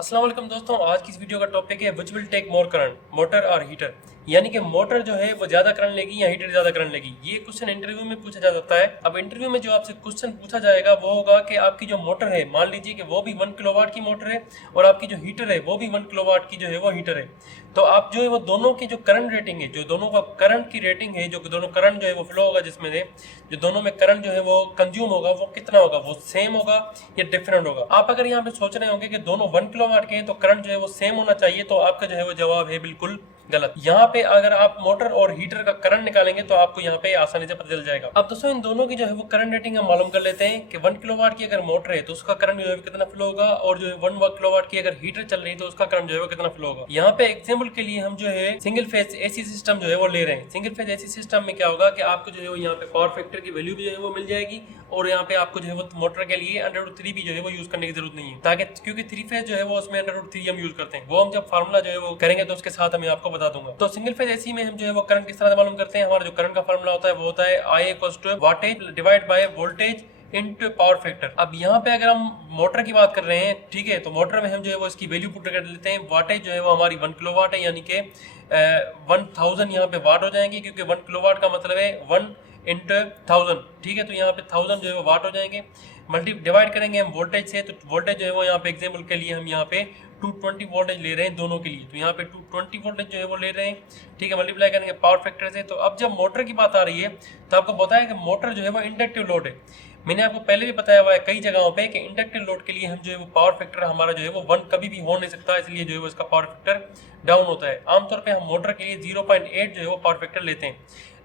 अस्सलाम वालेकुम दोस्तों, आज की इस वीडियो का टॉपिक है which will take more current, motor और हीटर। यानी कि मोटर जो है वो ज्यादा करंट लेगी या हीटर ज्यादा करंट लेगी। ये क्वेश्चन इंटरव्यू में पूछा जा सकता है। अब इंटरव्यू में जो आपसे क्वेश्चन पूछा जाएगा वो होगा कि आपकी जो मोटर है, मान लीजिए कि वो भी 1 किलोवाट की मोटर है और आपकी जो हीटर है वो भी 1 किलोवाट की जो है वो हीटर है। तो आप जो है वो दोनों की जो करंट रेटिंग है, जो दोनों का करंट की रेटिंग है, जो दोनों करंट जो है वो फ्लो होगा, जिसमें से जो दोनों में करंट जो है वो कंज्यूम होगा वो कितना होगा, वो सेम होगा या डिफरेंट होगा। आप अगर यहाँ पे सोच रहे होंगे कि दोनों 1 किलोवाट के हैं तो करंट जो है वो सेम होना चाहिए, तो आपका जो है वो जवाब है बिल्कुल गलत। यहाँ पे अगर आप मोटर और हीटर का करंट निकालेंगे तो आपको यहाँ पे आसानी से पता चल जाएगा। अब दोस्तों इन दोनों की जो है वो करंट रेटिंग हम मालूम कर लेते हैं कि 1 किलोवाट की अगर मोटर है तो उसका करंट जो है कितना फ्लो होगा, और जो है 1 किलोवाट की अगर हीटर चल रही है तो उसका करंट जो है वो कितना फ्लो होगा। यहाँ पे एग्जाम्पल के लिए हम जो है सिंगल फेज एसी सिस्टम जो है वो ले रहे हैं। सिंगल फेज एसी सिस्टम में क्या होगा कि आपको जो है वो यहाँ पे पावर फैक्टर की वैल्यू भी जो है वो मिल जाएगी, और यहाँ पे आपको जो है वो मोटर के लिए √3 भी जो है वो यूज करने की जरूरत नहीं है, ताकि क्योंकि 3 फेज जो है वो उसमें √3 हम यूज करते हैं। वो हम जब फार्मूला जो है वो करेंगे तो उसके साथ मैं आपको बता दूंगा। तो सिंगल फेज एसी में हम जो है वो करंट किस तरह से मालूम करते हैं। हमारा जो करंट का फार्मूला होता है वो होता है I = wattage divide by voltage into power factor. अब यहाँ पे अगर हम मोटर की बात कर रहे हैं, ठीक है, तो मोटर में हम जो है वो इसकी वैल्यू पुट कर लेते हैं। वाटेज जो है वो हमारी 1 किलोवाट है, यानी कि 1000 यहाँ पे वाट हो जाएंगे, क्योंकि 1 किलोवाट का मतलब है 1 × 1000, ठीक है। तो यहाँ पे 1000 जो है वो वाट हो जाएंगे। मल्टी डिवाइड करेंगे हम वोल्टेज से, तो वोल्टेज जो है वो यहाँ पे एग्जाम्पल के लिए हम यहाँ पे 220 वोल्टेज ले रहे हैं दोनों के लिए, तो यहाँ पे 220 वोल्टेज जो है वो ले रहे हैं, ठीक है। मल्टीप्लाई करेंगे पावर फैक्टर से। तो अब जब मोटर की बात आ रही है तो आपको बताया कि मोटर जो है वो इंडक्टिव लोड है। मैंने आपको पहले भी बताया हुआ है कई जगहों पे कि इंडक्टिव लोड के लिए हम जो है वो पावर फैक्टर हमारा जो है वो 1 कभी भी हो नहीं सकता, इसलिए जो है वो इसका पावर फैक्टर डाउन होता है। आमतौर पे हम मोटर के लिए 0.8 जो है वो पावर फैक्टर लेते हैं,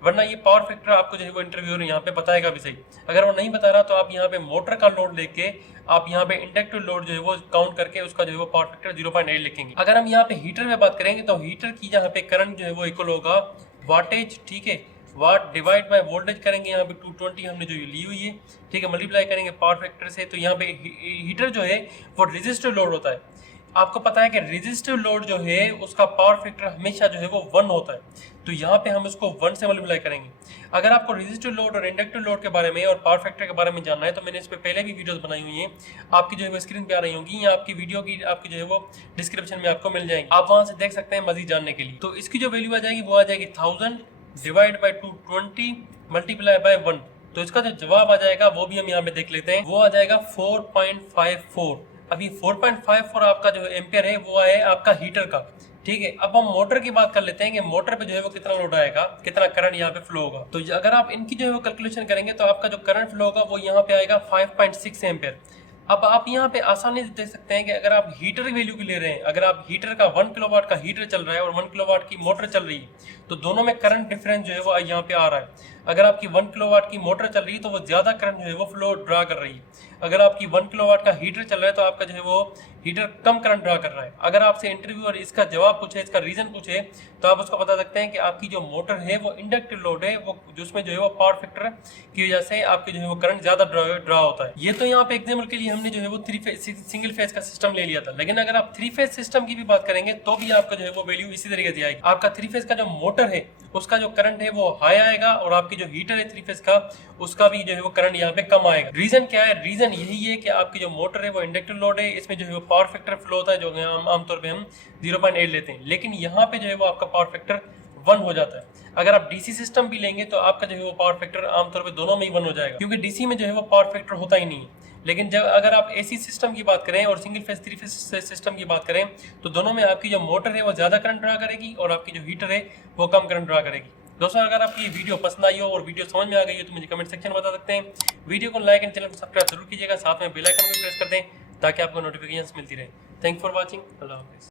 वरना ये पावर फैक्टर आपको जो है वो इंटरव्यूअर यहाँ पे बताएगा भी सही। अगर वो नहीं बता रहा तो आप यहाँ पे मोटर का लोड लेके आप यहाँ पे इंडक्टिव लोड जो है वो काउंट करके उसका जो है वो पावर फैक्टर 0.8 लिखेंगे। अगर हम यहाँ पे हीटर में बात करेंगे तो हीटर की यहाँ पे करंट जो है वो इक्वल होगा वाटेज, ठीक है, वाट डिवाइड बाय वोल्टेज करेंगे। यहाँ पे 220 हमने जो ली हुई है, ठीक है, मल्टीप्लाई करेंगे पावर फैक्टर से। तो यहाँ पे हीटर जो है वो रेजिस्टिव लोड होता है। आपको पता है कि रेजिस्टिव लोड जो है उसका पावर फैक्टर हमेशा जो है वो 1 होता है, तो यहाँ पे हम इसको 1 से मल्टीप्लाई करेंगे। अगर आपको रेजिस्टिव लोड और इंडक्टिव लोड के बारे में और पावर फैक्टर के बारे में जानना है तो मैंने इस पे पहले भी वीडियोस बनाई हुई हैं, आपकी जो है वो स्क्रीन पे आ रही होंगी, या आपकी वीडियो की आपकी जो है वो डिस्क्रिप्शन में आपको मिल जाएंगी, आप वहां से देख सकते हैं मजीद जानने के लिए। तो इसकी जो वैल्यू आ जाएगी वो आ जाएगी 1000 डिवाइड बाय 220 मल्टीप्लाई बाय 1। तो इसका जो जवाब आ जाएगा वो भी हम यहाँ पे देख लेते हैं, वो आ जाएगा 4.54। अभी 4.54 आपका जो एम्पियर है वो है आपका हीटर का, ठीक है। अब हम मोटर की बात कर लेते हैं कि मोटर पे जो है वो कितना लोड आएगा, कितना करंट यहाँ पे फ्लो होगा। तो अगर आप इनकी जो है वो कैलकुलेशन करेंगे तो आपका जो करंट फ्लो होगा वो यहाँ पे आएगा 5.6 एम्पियर। अब आप यहाँ पे आसानी से देख सकते हैं कि अगर आप हीटर की वैल्यू की ले रहे हैं, अगर आप हीटर का 1 किलोवाट का हीटर चल रहा है और 1 किलोवाट की मोटर चल रही है, तो दोनों में करंट डिफरेंस जो है वो यहाँ पे आ रहा है। अगर आपकी 1 किलोवाट की मोटर चल रही है तो वो ज्यादा करंट जो है वो फ्लो ड्रा कर रही है। अगर आपकी 1 किलोवाट का हीटर चल रहा है तो आपका जो है वो हीटर कम करंट ड्रा कर रहा है। अगर आपसे इंटरव्यूअर इसका जवाब पूछे, इसका रीजन पूछे, तो आप उसको बता सकते हैं कि आपकी जो मोटर है वो इंडक्टिव लोड है, वो जिसमें जो है वो पावर फैक्टर की वजह से आपकी जो है वो करंट ज्यादा ड्रा होता है। ये तो यहाँ पे एग्जाम्पल के लिए हमने जो है वो सिंगल फेज का सिस्टम ले लिया था, लेकिन अगर आप 3 फेज सिस्टम की भी बात करेंगे तो भी आपका जो है वो वैल्यू इसी तरीके से आएगी। आपका 3 फेज का जो मोटर है उसका जो करंट है वो हाई आएगा, और आपकी जो हीटर है 3 फेज का उसका भी जो है वो करंट यहाँ पे कम आएगा। रीजन क्या है? रीजन यही है कि आपकी जो मोटर है वो इंडक्टिव लोड है, इसमें जो है वो पावर फैक्टर फ्लो होता है जो आमतौर पे हम 0.8 लेते हैं, लेकिन यहाँ पे जो है वो आपका पावर फैक्टर 1 हो जाता है। अगर आप डीसी सिस्टम भी लेंगे तो आपका जो है वो पावर फैक्टर आमतौर पे दोनों में ही 1 हो जाएगा, क्योंकि डीसी में जो है वो पावर फैक्टर होता ही नहीं है। लेकिन जब अगर आप एसी सिस्टम की बात करें और सिंगल फेज 3 फेज सिस्टम की बात करें तो दोनों में आपकी जो मोटर है वो ज्यादा करंट ड्रा करेगी और आपकी जो हीटर है वो कम करंट ड्रा करेगी। दोस्तों अगर आपकी ये वीडियो पसंद आई हो और वीडियो समझ में आ गई हो तो मुझे कमेंट सेक्शन में बता सकते हैं। वीडियो को लाइक एंड चैनल को सब्सक्राइब जरूर कीजिएगा, साथ में बेल आइकन को प्रेस कर दें ताकि आपको नोटिफिकेशंस मिलती रहे। थैंक फॉर वॉचिंग, अल्लाह हाफिज़।